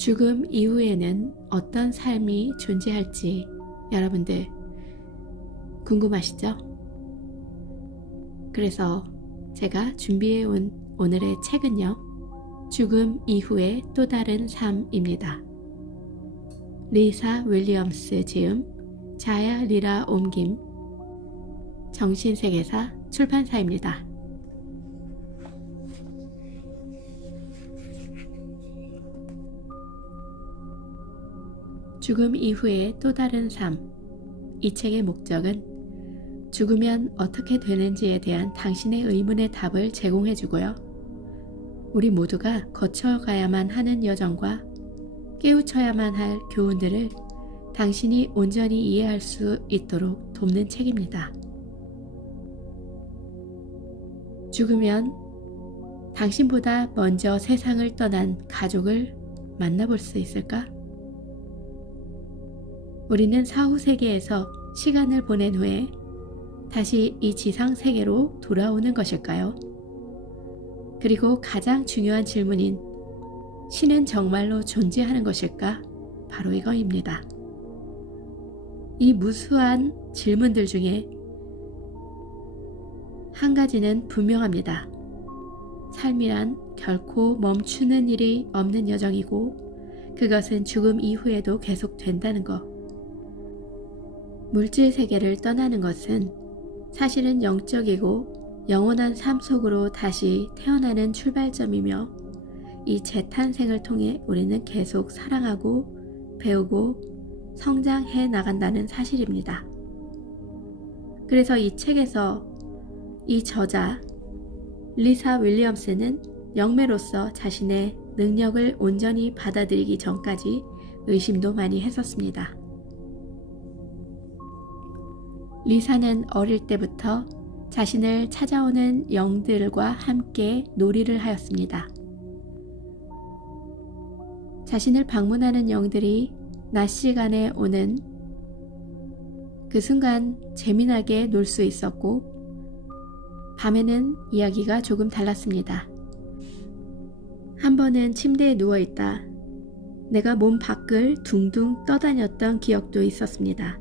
죽음 이후에는 어떤 삶이 존재할지 여러분들 궁금하시죠? 그래서 제가 준비해온 오늘의 책은요, 죽음 이후의 또 다른 삶입니다. 리사 윌리엄스 지음, 자야 리라 옮김, 정신세계사 출판사입니다. 죽음 이후의 또 다른 삶. 이 책의 목적은 죽으면 어떻게 되는지에 대한 당신의 의문의 답을 제공해주고요. 우리 모두가 거쳐가야만 하는 여정과 깨우쳐야만 할 교훈들을 당신이 온전히 이해할 수 있도록 돕는 책입니다. 죽으면 당신보다 먼저 세상을 떠난 가족을 만나볼 수 있을까? 우리는 사후 세계에서 시간을 보낸 후에 다시 이 지상 세계로 돌아오는 것일까요? 그리고 가장 중요한 질문인 신은 정말로 존재하는 것일까? 바로 이거입니다. 이 무수한 질문들 중에 한 가지는 분명합니다. 삶이란 결코 멈추는 일이 없는 여정이고 그것은 죽음 이후에도 계속된다는 것. 물질 세계를 떠나는 것은 사실은 영적이고 영원한 삶 속으로 다시 태어나는 출발점이며 이 재탄생을 통해 우리는 계속 사랑하고 배우고 성장해 나간다는 사실입니다. 그래서 이 책에서 이 저자 리사 윌리엄스는 영매로서 자신의 능력을 온전히 받아들이기 전까지 의심도 많이 했었습니다. 리사는 어릴 때부터 자신을 찾아오는 영들과 함께 놀이를 하였습니다. 자신을 방문하는 영들이 낮 시간에 오는 그 순간 재미나게 놀 수 있었고 밤에는 이야기가 조금 달랐습니다. 한 번은 침대에 누워있다 내가 몸 밖을 둥둥 떠다녔던 기억도 있었습니다.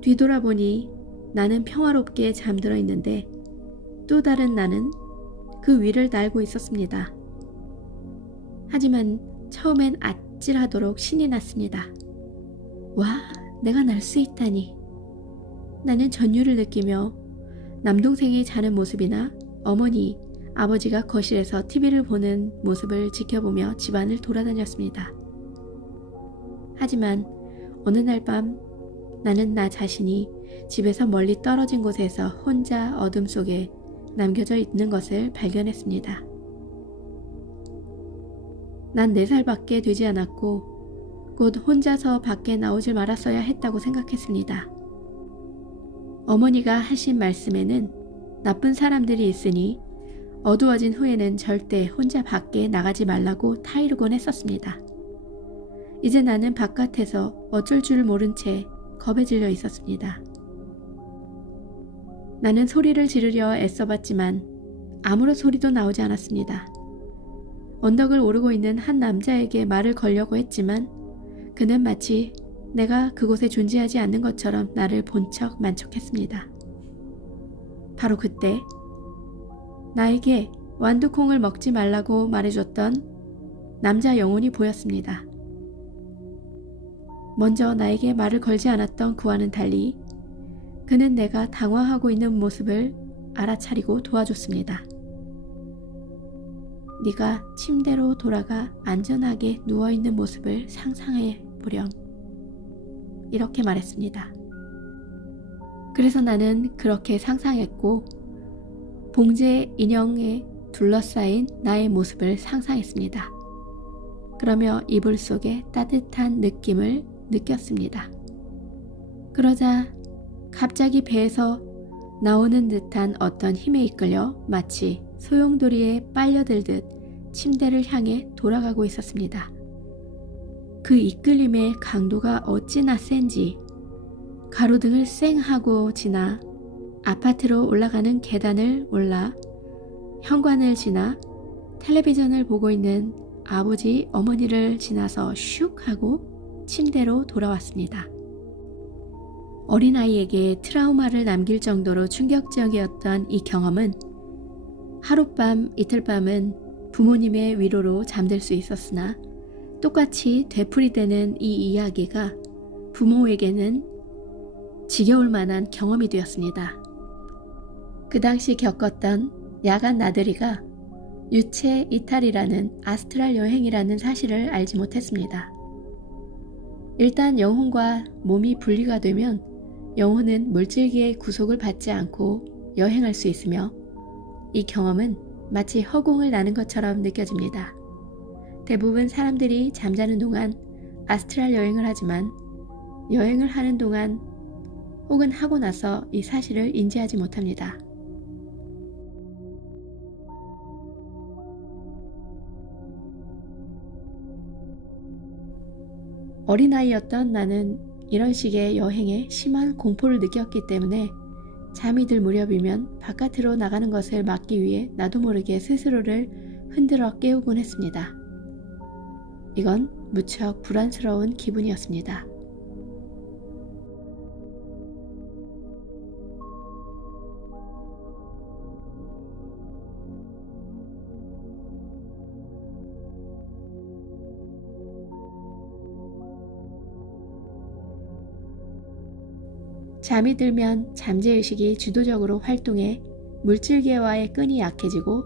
뒤돌아보니 나는 평화롭게 잠들어 있는데 또 다른 나는 그 위를 날고 있었습니다. 하지만 처음엔 아찔하도록 신이 났습니다. 와, 내가 날 수 있다니. 나는 전율을 느끼며 남동생이 자는 모습이나 어머니, 아버지가 거실에서 TV를 보는 모습을 지켜보며 집안을 돌아다녔습니다. 하지만 어느 날 밤 나는 나 자신이 집에서 멀리 떨어진 곳에서 혼자 어둠 속에 남겨져 있는 것을 발견했습니다. 난 4살밖에 되지 않았고 곧 혼자서 밖에 나오질 말았어야 했다고 생각했습니다. 어머니가 하신 말씀에는 나쁜 사람들이 있으니 어두워진 후에는 절대 혼자 밖에 나가지 말라고 타이르곤 했었습니다. 이제 나는 바깥에서 어쩔 줄 모른 채 겁에 질려 있었습니다. 나는 소리를 지르려 애써봤지만 아무런 소리도 나오지 않았습니다. 언덕을 오르고 있는 한 남자에게 말을 걸려고 했지만 그는 마치 내가 그곳에 존재하지 않는 것처럼 나를 본 척 만척했습니다. 바로 그때 나에게 완두콩을 먹지 말라고 말해줬던 남자 영혼이 보였습니다. 먼저 나에게 말을 걸지 않았던 그와는 달리 그는 내가 당황하고 있는 모습을 알아차리고 도와줬습니다. 네가 침대로 돌아가 안전하게 누워있는 모습을 상상해 보렴. 이렇게 말했습니다. 그래서 나는 그렇게 상상했고 봉제 인형에 둘러싸인 나의 모습을 상상했습니다. 그러며 이불 속에 따뜻한 느낌을 느꼈습니다. 그러자 갑자기 배에서 나오는 듯한 어떤 힘에 이끌려 마치 소용돌이에 빨려들듯 침대를 향해 돌아가고 있었습니다. 그 이끌림의 강도가 어찌나 센지 가로등을 쌩 하고 지나 아파트로 올라가는 계단을 올라 현관을 지나 텔레비전을 보고 있는 아버지, 어머니를 지나서 슉 하고 침대로 돌아왔습니다. 어린아이에게 트라우마를 남길 정도로 충격적이었던 이 경험은 하룻밤, 이틀밤은 부모님의 위로로 잠들 수 있었으나 똑같이 되풀이되는 이 이야기가 부모에게는 지겨울 만한 경험이 되었습니다. 그 당시 겪었던 야간 나들이가 유체 이탈이라는 아스트랄 여행이라는 사실을 알지 못했습니다. 일단 영혼과 몸이 분리가 되면 영혼은 물질계의 구속을 받지 않고 여행할 수 있으며 이 경험은 마치 허공을 나는 것처럼 느껴집니다. 대부분 사람들이 잠자는 동안 아스트랄 여행을 하지만 여행을 하는 동안 혹은 하고 나서 이 사실을 인지하지 못합니다. 어린아이였던 나는 이런 식의 여행에 심한 공포를 느꼈기 때문에 잠이 들 무렵이면 바깥으로 나가는 것을 막기 위해 나도 모르게 스스로를 흔들어 깨우곤 했습니다. 이건 무척 불안스러운 기분이었습니다. 잠이 들면 잠재의식이 주도적으로 활동해 물질계와의 끈이 약해지고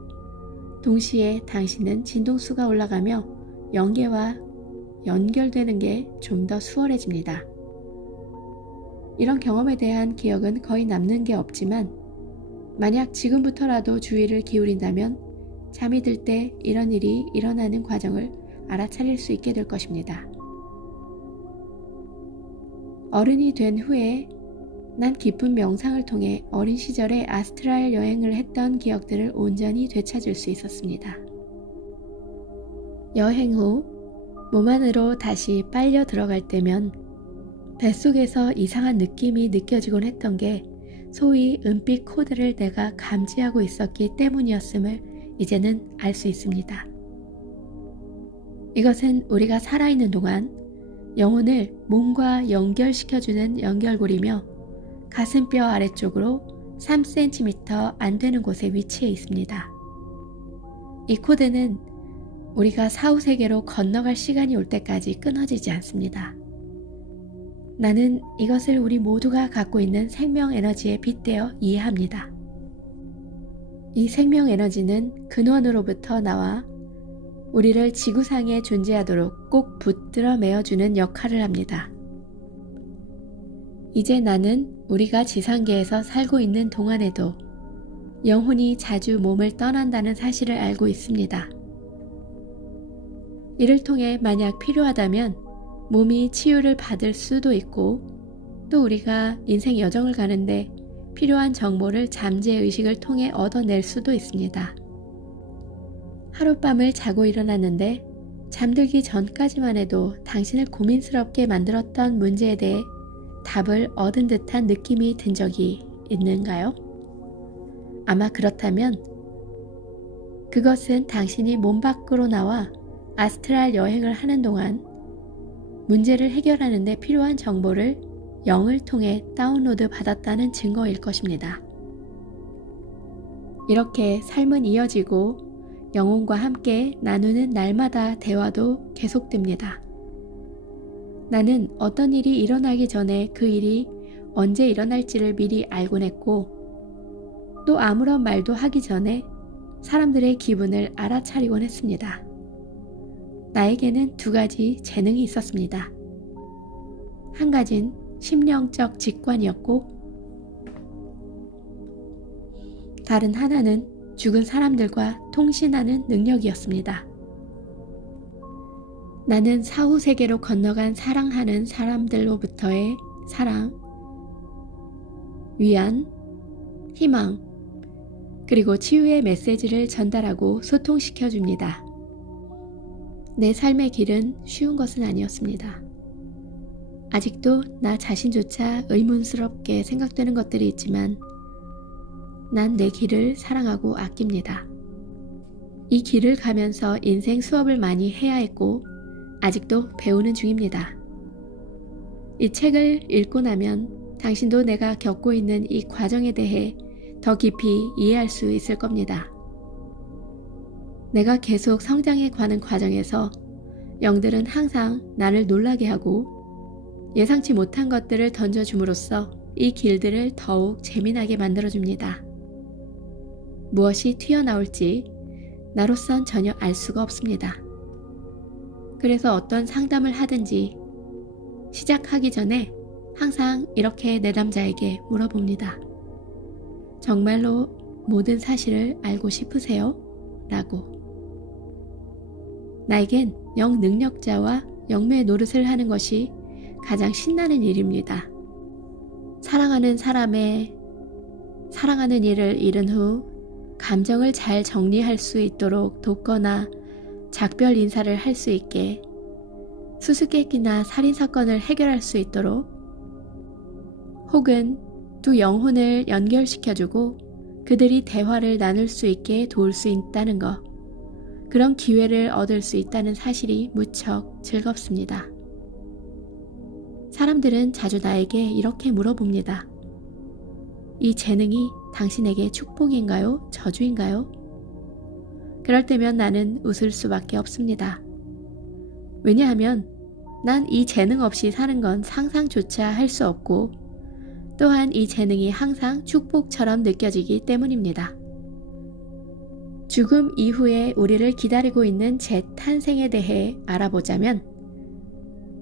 동시에 당신은 진동수가 올라가며 영계와 연결되는 게 좀 더 수월해집니다. 이런 경험에 대한 기억은 거의 남는 게 없지만 만약 지금부터라도 주의를 기울인다면 잠이 들 때 이런 일이 일어나는 과정을 알아차릴 수 있게 될 것입니다. 어른이 된 후에 난 깊은 명상을 통해 어린 시절에 아스트랄 여행을 했던 기억들을 온전히 되찾을 수 있었습니다. 여행 후 몸 안으로 다시 빨려 들어갈 때면 뱃속에서 이상한 느낌이 느껴지곤 했던 게 소위 은빛 코드를 내가 감지하고 있었기 때문이었음을 이제는 알 수 있습니다. 이것은 우리가 살아있는 동안 영혼을 몸과 연결시켜주는 연결고리며 가슴뼈 아래쪽으로 3cm 안 되는 곳에 위치해 있습니다. 이 코드는 우리가 사후세계로 건너갈 시간이 올 때까지 끊어지지 않습니다. 나는 이것을 우리 모두가 갖고 있는 생명 에너지에 빗대어 이해합니다. 이 생명 에너지는 근원으로부터 나와 우리를 지구상에 존재하도록 꼭 붙들어 메어주는 역할을 합니다. 이제 나는 우리가 지상계에서 살고 있는 동안에도 영혼이 자주 몸을 떠난다는 사실을 알고 있습니다. 이를 통해 만약 필요하다면 몸이 치유를 받을 수도 있고 또 우리가 인생 여정을 가는데 필요한 정보를 잠재의식을 통해 얻어낼 수도 있습니다. 하룻밤을 자고 일어났는데 잠들기 전까지만 해도 당신을 고민스럽게 만들었던 문제에 대해 답을 얻은 듯한 느낌이 든 적이 있는가요? 아마 그렇다면 그것은 당신이 몸 밖으로 나와 아스트랄 여행을 하는 동안 문제를 해결하는 데 필요한 정보를 영을 통해 다운로드 받았다는 증거일 것입니다. 이렇게 삶은 이어지고 영혼과 함께 나누는 날마다 대화도 계속됩니다. 나는 어떤 일이 일어나기 전에 그 일이 언제 일어날지를 미리 알곤 했고 또 아무런 말도 하기 전에 사람들의 기분을 알아차리곤 했습니다. 나에게는 두 가지 재능이 있었습니다. 한 가지는 심령적 직관이었고 다른 하나는 죽은 사람들과 통신하는 능력이었습니다. 나는 사후 세계로 건너간 사랑하는 사람들로부터의 사랑, 위안, 희망, 그리고 치유의 메시지를 전달하고 소통시켜 줍니다. 내 삶의 길은 쉬운 것은 아니었습니다. 아직도 나 자신조차 의문스럽게 생각되는 것들이 있지만 난 내 길을 사랑하고 아낍니다. 이 길을 가면서 인생 수업을 많이 해야 했고 아직도 배우는 중입니다. 이 책을 읽고 나면 당신도 내가 겪고 있는 이 과정에 대해 더 깊이 이해할 수 있을 겁니다. 내가 계속 성장해 가는 과정에서 영들은 항상 나를 놀라게 하고 예상치 못한 것들을 던져줌으로써 이 길들을 더욱 재미나게 만들어줍니다. 무엇이 튀어나올지 나로선 전혀 알 수가 없습니다. 그래서 어떤 상담을 하든지 시작하기 전에 항상 이렇게 내담자에게 물어봅니다. 정말로 모든 사실을 알고 싶으세요? 라고. 나에겐 영 능력자와 영매 노릇을 하는 것이 가장 신나는 일입니다. 사랑하는 일을 잃은 후 감정을 잘 정리할 수 있도록 돕거나 작별 인사를 할 수 있게, 수수께끼나 살인사건을 해결할 수 있도록, 혹은 두 영혼을 연결시켜주고 그들이 대화를 나눌 수 있게 도울 수 있다는 것, 그런 기회를 얻을 수 있다는 사실이 무척 즐겁습니다. 사람들은 자주 나에게 이렇게 물어봅니다. 이 재능이 당신에게 축복인가요? 저주인가요? 그럴 때면 나는 웃을 수밖에 없습니다. 왜냐하면 난 이 재능 없이 사는 건 상상조차 할 수 없고 또한 이 재능이 항상 축복처럼 느껴지기 때문입니다. 죽음 이후에 우리를 기다리고 있는 재탄생에 대해 알아보자면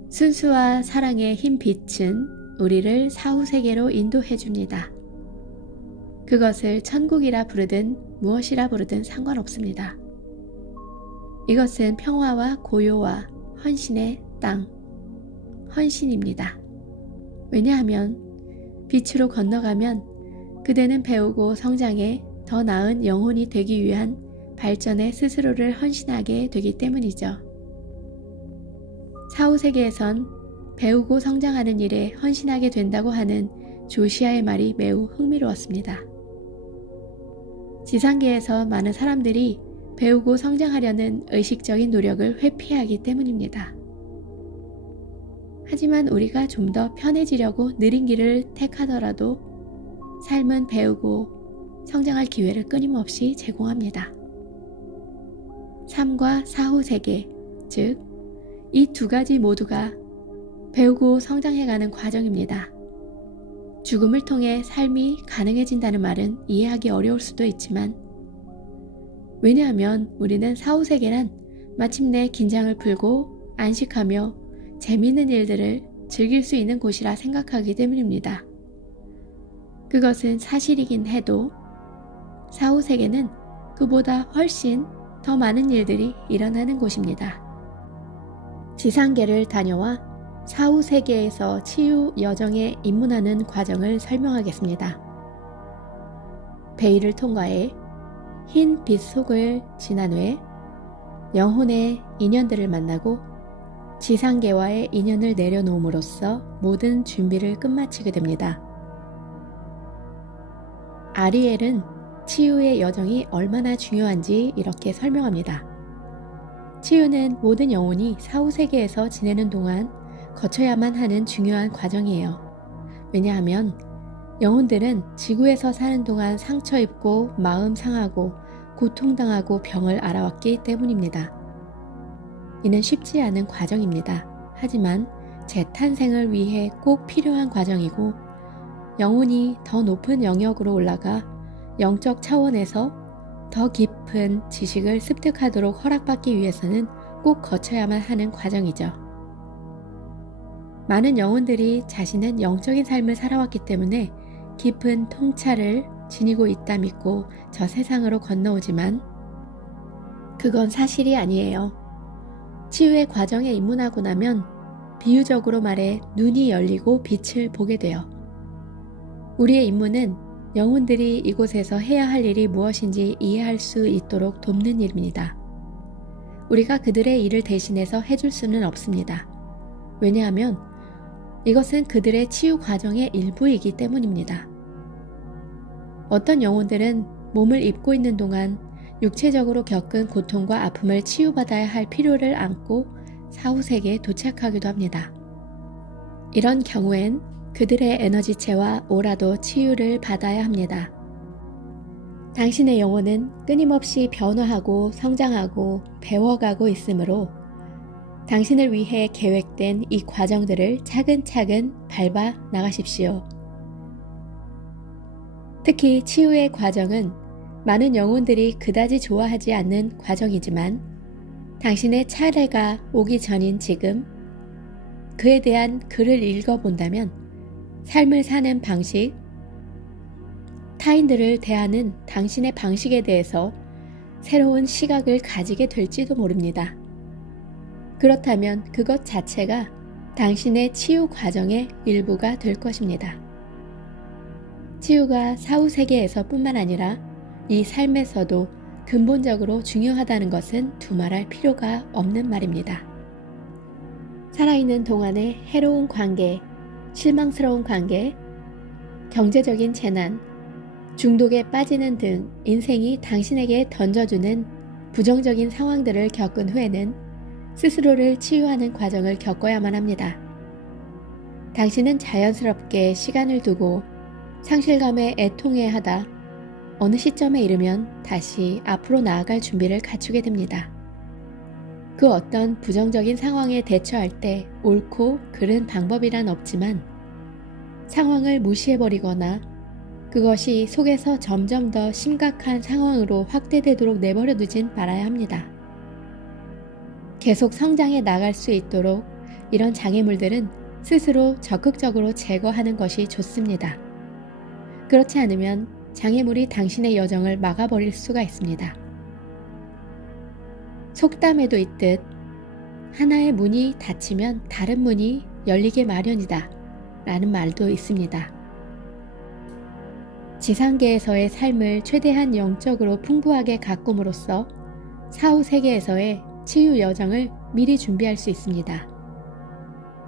순수와 사랑의 흰 빛은 우리를 사후세계로 인도해줍니다. 그것을 천국이라 부르든 무엇이라 부르든 상관없습니다. 이것은 평화와 고요와 헌신의 땅, 헌신입니다. 왜냐하면 빛으로 건너가면 그대는 배우고 성장해 더 나은 영혼이 되기 위한 발전에 스스로를 헌신하게 되기 때문이죠. 사후세계에선 배우고 성장하는 일에 헌신하게 된다고 하는 조시아의 말이 매우 흥미로웠습니다. 지상계에서 많은 사람들이 배우고 성장하려는 의식적인 노력을 회피하기 때문입니다. 하지만 우리가 좀 더 편해지려고 느린 길을 택하더라도 삶은 배우고 성장할 기회를 끊임없이 제공합니다. 삶과 사후세계, 즉 이 두 가지 모두가 배우고 성장해가는 과정입니다. 죽음을 통해 삶이 가능해진다는 말은 이해하기 어려울 수도 있지만, 왜냐하면 우리는 사후세계란 마침내 긴장을 풀고 안식하며 재미있는 일들을 즐길 수 있는 곳이라 생각하기 때문입니다. 그것은 사실이긴 해도 사후세계는 그보다 훨씬 더 많은 일들이 일어나는 곳입니다. 지상계를 다녀와 사후세계에서 치유 여정에 입문하는 과정을 설명하겠습니다. 베일을 통과해 흰 빛 속을 지난 후에 영혼의 인연들을 만나고 지상계와의 인연을 내려놓음으로써 모든 준비를 끝마치게 됩니다. 아리엘은 치유의 여정이 얼마나 중요한지 이렇게 설명합니다. 치유는 모든 영혼이 사후세계에서 지내는 동안 거쳐야만 하는 중요한 과정이에요. 왜냐하면 영혼들은 지구에서 사는 동안 상처 입고 마음 상하고 고통당하고 병을 알아왔기 때문입니다. 이는 쉽지 않은 과정입니다. 하지만 재탄생을 위해 꼭 필요한 과정이고, 영혼이 더 높은 영역으로 올라가 영적 차원에서 더 깊은 지식을 습득하도록 허락받기 위해서는 꼭 거쳐야만 하는 과정이죠. 많은 영혼들이 자신은 영적인 삶을 살아왔기 때문에 깊은 통찰을 지니고 있다 믿고 저 세상으로 건너오지만 그건 사실이 아니에요. 치유의 과정에 입문하고 나면 비유적으로 말해 눈이 열리고 빛을 보게 돼요. 우리의 임무는 영혼들이 이곳에서 해야 할 일이 무엇인지 이해할 수 있도록 돕는 일입니다. 우리가 그들의 일을 대신해서 해줄 수는 없습니다. 왜냐하면 이것은 그들의 치유 과정의 일부이기 때문입니다. 어떤 영혼들은 몸을 입고 있는 동안 육체적으로 겪은 고통과 아픔을 치유받아야 할 필요를 안고 사후세계에 도착하기도 합니다. 이런 경우엔 그들의 에너지체와 오라도 치유를 받아야 합니다. 당신의 영혼은 끊임없이 변화하고 성장하고 배워가고 있으므로 당신을 위해 계획된 이 과정들을 차근차근 밟아 나가십시오. 특히 치유의 과정은 많은 영혼들이 그다지 좋아하지 않는 과정이지만 당신의 차례가 오기 전인 지금 그에 대한 글을 읽어본다면 삶을 사는 방식, 타인들을 대하는 당신의 방식에 대해서 새로운 시각을 가지게 될지도 모릅니다. 그렇다면 그것 자체가 당신의 치유 과정의 일부가 될 것입니다. 치유가 사후세계에서 뿐만 아니라 이 삶에서도 근본적으로 중요하다는 것은 두말할 필요가 없는 말입니다. 살아있는 동안의 해로운 관계, 실망스러운 관계, 경제적인 재난, 중독에 빠지는 등 인생이 당신에게 던져주는 부정적인 상황들을 겪은 후에는 스스로를 치유하는 과정을 겪어야만 합니다. 당신은 자연스럽게 시간을 두고 상실감에 애통해하다 어느 시점에 이르면 다시 앞으로 나아갈 준비를 갖추게 됩니다. 그 어떤 부정적인 상황에 대처할 때 옳고 그른 방법이란 없지만 상황을 무시해버리거나 그것이 속에서 점점 더 심각한 상황으로 확대되도록 내버려 두진 말아야 합니다. 계속 성장해 나갈 수 있도록 이런 장애물들은 스스로 적극적으로 제거하는 것이 좋습니다. 그렇지 않으면 장애물이 당신의 여정을 막아버릴 수가 있습니다. 속담에도 있듯 하나의 문이 닫히면 다른 문이 열리게 마련이다 라는 말도 있습니다. 지상계에서의 삶을 최대한 영적으로 풍부하게 가꿈으로써 사후세계에서의 치유 여정을 미리 준비할 수 있습니다.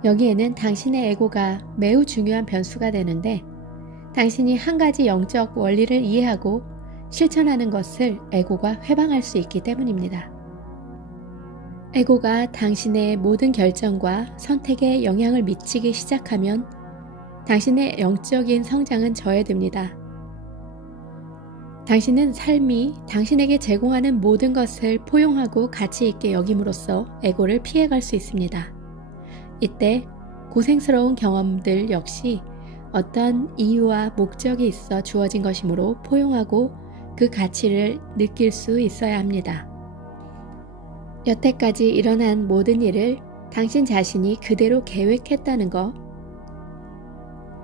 여기에는 당신의 에고가 매우 중요한 변수가 되는데 당신이 한 가지 영적 원리를 이해하고 실천하는 것을 에고가 회방할 수 있기 때문입니다. 에고가 당신의 모든 결정과 선택에 영향을 미치기 시작하면 당신의 영적인 성장은 저해됩니다. 당신은 삶이 당신에게 제공하는 모든 것을 포용하고 가치 있게 여김으로써 에고를 피해갈 수 있습니다. 이때 고생스러운 경험들 역시 어떤 이유와 목적이 있어 주어진 것이므로 포용하고 그 가치를 느낄 수 있어야 합니다. 여태까지 일어난 모든 일을 당신 자신이 그대로 계획했다는 것,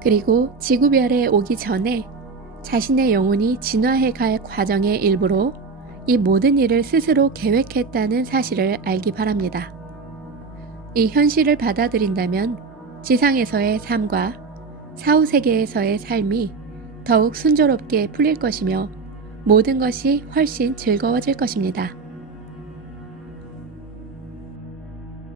그리고 지구별에 오기 전에 자신의 영혼이 진화해 갈 과정의 일부로 이 모든 일을 스스로 계획했다는 사실을 알기 바랍니다. 이 현실을 받아들인다면 지상에서의 삶과 사후세계에서의 삶이 더욱 순조롭게 풀릴 것이며 모든 것이 훨씬 즐거워질 것입니다.